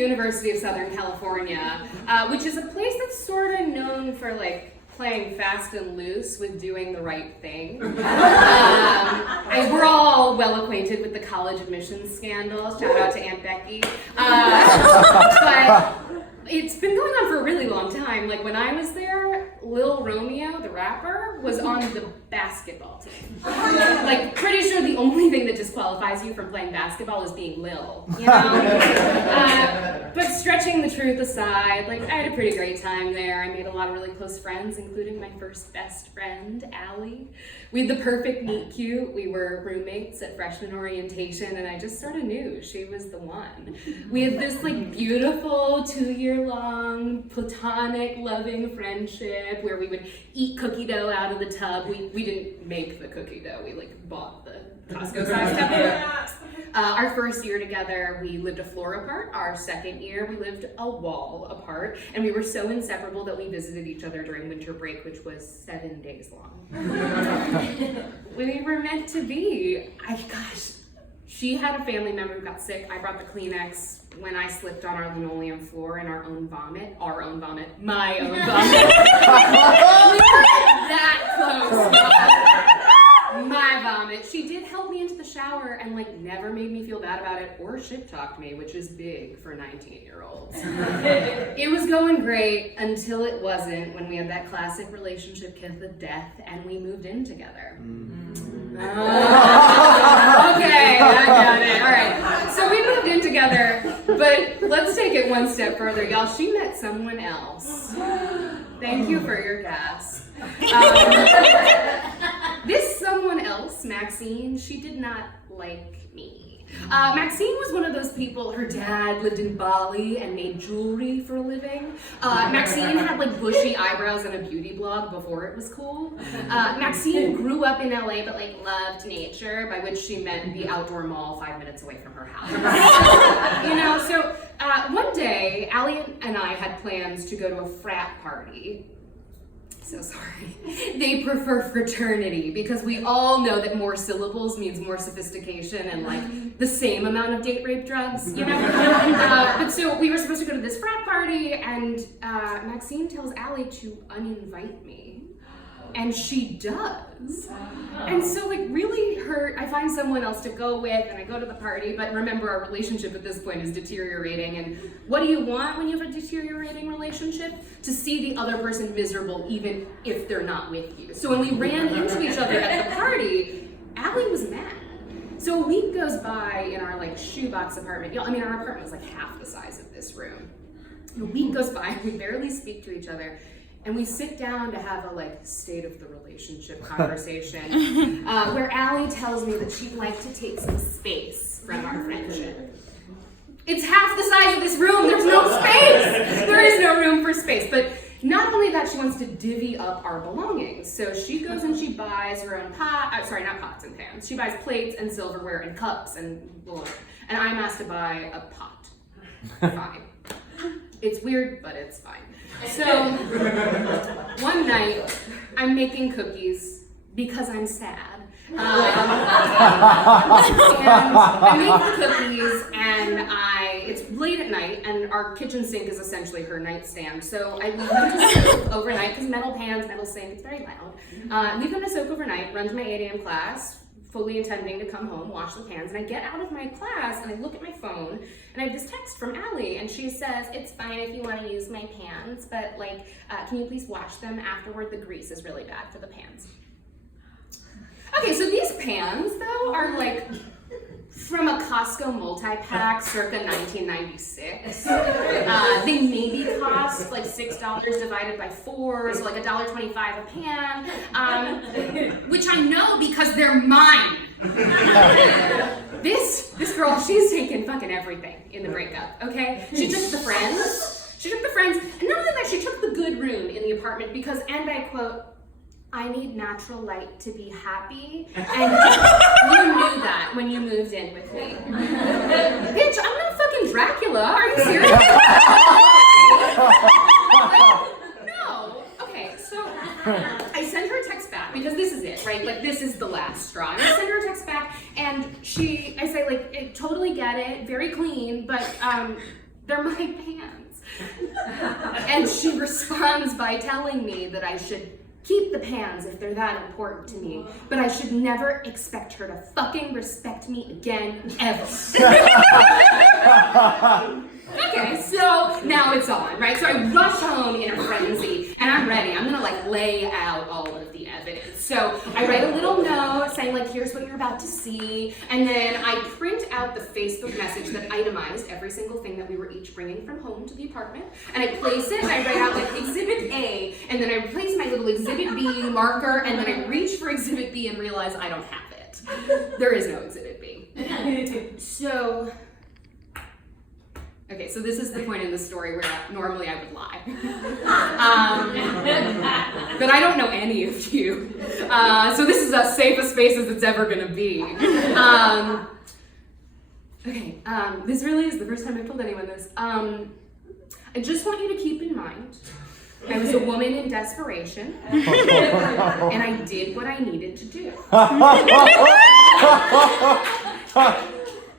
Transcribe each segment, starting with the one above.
University of Southern California, which is a place that's sort of known for like playing fast and loose with doing the right thing. We're all well acquainted with the college admissions scandal. Shout out to Aunt Becky. But it's been going on for a really long time. Like when I was there, Lil Romeo, the rapper, was on the basketball team. Like pretty sure the only thing that disqualifies you from playing basketball is being Lil, you know? But stretching the truth aside, like I had a pretty great time there. I made a lot of really close friends, including my first best friend, Allie. We had the perfect meet cute. We were roommates at freshman orientation, and I just sort of knew she was the one. We had this like beautiful 2-year-long platonic loving friendship where we would eat cookie dough out of the tub. We didn't make the cookie dough. We like bought the Costco size tub. Our first year together, we lived a floor apart. Our second year, we lived a wall apart. And we were so inseparable that we visited each other during winter break, which was 7 days long. We were meant to be. She had a family member who got sick. I brought the Kleenex when I slipped on our linoleum floor in my own vomit. We were that close. My vomit. She did help me into the shower and like never made me feel bad about it or shit talked me, which is big for 19-year-olds. It was going great until it wasn't, when we had that classic relationship kiss of death and we moved in together. Okay, I got it. All right. So we moved in together, but let's take it one step further, y'all. She met someone else. Thank you for your gas. This someone else, Maxine, she did not like me. Maxine was one of those people, her dad lived in Bali and made jewelry for a living. Maxine had like bushy eyebrows and a beauty blog before it was cool. Maxine grew up in LA but like loved nature, by which she meant the outdoor mall 5 minutes away from her house. You know, so one day, Allie and I had plans to go to a frat party. So sorry. They prefer fraternity because we all know that more syllables means more sophistication and like the same amount of date rape drugs, you know? But so we were supposed to go to this frat party and Maxine tells Allie to uninvite me. And she does. And so like really hurt, I find someone else to go with and I go to the party, but remember our relationship at this point is deteriorating. And what do you want when you have a deteriorating relationship? To see the other person miserable even if they're not with you. So when we ran into each other at the party, Allie was mad. So a week goes by in our like shoebox apartment. I mean, our apartment was like half the size of this room. A week goes by, we barely speak to each other. And we sit down to have a like state of the relationship conversation where Allie tells me that she'd like to take some space from our friendship. It's half the size of this room, there's no space. There is no room for space. But not only that, she wants to divvy up our belongings. So she goes and she buys her own not pots and pans. She buys plates and silverware and cups and blah. And I'm asked to buy a pot. Fine. It's weird, but it's fine. So one night, I'm making cookies because I'm sad. And I make the cookies and it's late at night and our kitchen sink is essentially her nightstand. So I leave them to soak overnight because metal pans, metal sink, it's very loud. Leave them to soak overnight, run to my 8 a.m. class, fully intending to come home, wash the pans, and I get out of my class and I look at my phone and I have this text from Allie and she says, it's fine if you want to use my pans, but like, can you please wash them afterward? The grease is really bad for the pans. Okay, so these pans though are like from a Costco multi-pack circa 1996. They maybe cost like $6 divided by 4, so like $1.25 a pan, which I know because they're mine. This girl, she's taken fucking everything in the breakup, okay? She took the friends, and not only that, she took the good room in the apartment because, and I quote, I need natural light to be happy, and you knew that when you moved in with me. Bitch, I'm not fucking Dracula, are you serious? No. Okay, so I send her a text back, because this is it, right? Like, this is the last straw. And I send her a text back, and I say, like, I totally get it, very clean, but they're my pants. And she responds by telling me that I should keep the pans if they're that important to me, but I should never expect her to fucking respect me again, ever. Okay, so now it's on, right? So I rush home in a frenzy, and I'm ready. I'm gonna like lay out all of the evidence. So I write a little note saying like, here's what you're about to see, and then I print out the Facebook message that itemized every single thing that we were each bringing from home to the apartment, and I place it, and I write out like Exhibit A, and then I place my little Exhibit B marker, and then I reach for Exhibit B and realize I don't have it. There is no Exhibit B. So... Okay, so this is the point in the story where normally I would lie. But I don't know any of you. So this is as safe a space as it's ever gonna be. This really is the first time I've told anyone this. I just want you to keep in mind, I was a woman in desperation, and I did what I needed to do.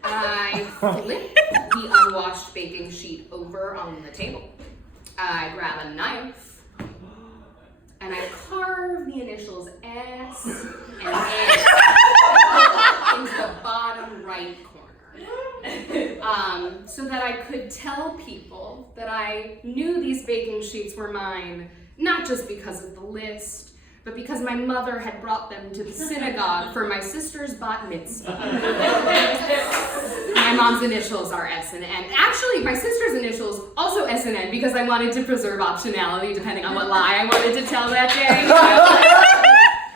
I flipped the unwashed baking sheet over on the table. I grab a knife and I carve the initials S and A into the bottom right corner. So that I could tell people that I knew these baking sheets were mine, not just because of the list, but because my mother had brought them to the synagogue for my sister's bat mitzvah. My mom's initials are S and N. Actually, my sister's initials also S and N because I wanted to preserve optionality depending on what lie I wanted to tell that day.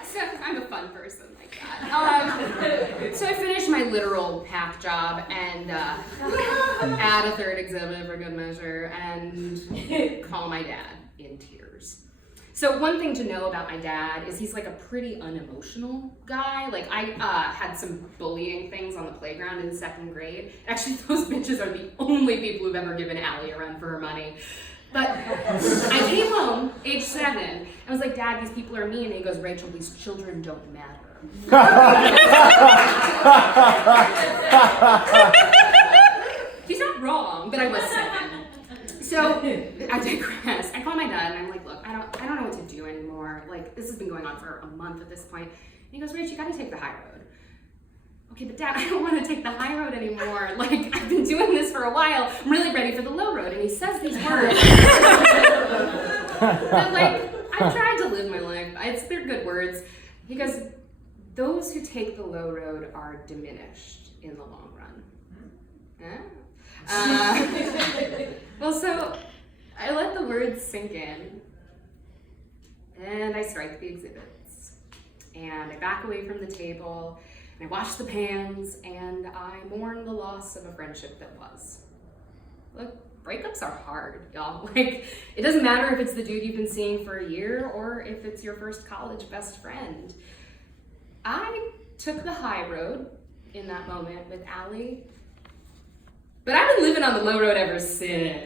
So I'm a fun person like that. So I finished my literal hack job and add a third exhibit for good measure and call my dad in tears. So one thing to know about my dad is he's like a pretty unemotional guy. Like I had some bullying things on the playground in 2nd grade. Actually, those bitches are the only people who've ever given Allie a run for her money. But I came home, age 7, and I was like, Dad, these people are mean. And he goes, Rachel, these children don't matter. He's not wrong, but I was 7. So I digress. I call my dad and I'm like, look, I don't know what to do anymore. Like this has been going on for a month at this point. And he goes, Rach, you gotta take the high road. Okay, but Dad, I don't want to take the high road anymore. Like I've been doing this for a while. I'm really ready for the low road. And he says these words. But like I've tried to live my life. They're good words. He goes, those who take the low road are diminished in the long run. Well, so I let the words sink in, and I strike the exhibits, and I back away from the table, and I wash the pans, and I mourn the loss of a friendship that was. Look, breakups are hard, y'all. Like, it doesn't matter if it's the dude you've been seeing for a year or if it's your first college best friend. I took the high road in that moment with Allie. But I've been living on the low road ever since.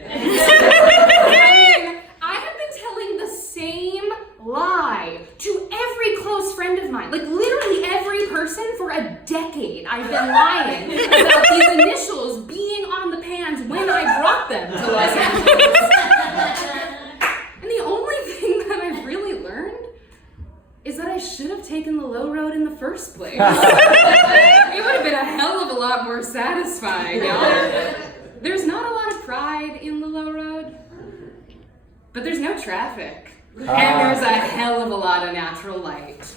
I have been telling the same lie to every close friend of mine. Like literally every person for a decade I've been lying about these initials being on the pans when I brought them to Los Angeles. And the only thing that I've really learned is that I should have taken the low road in the first place. It would have been a hell of a lot more satisfying, y'all. There's not a lot of pride in the low road, but there's no traffic. And there's a hell of a lot of natural light.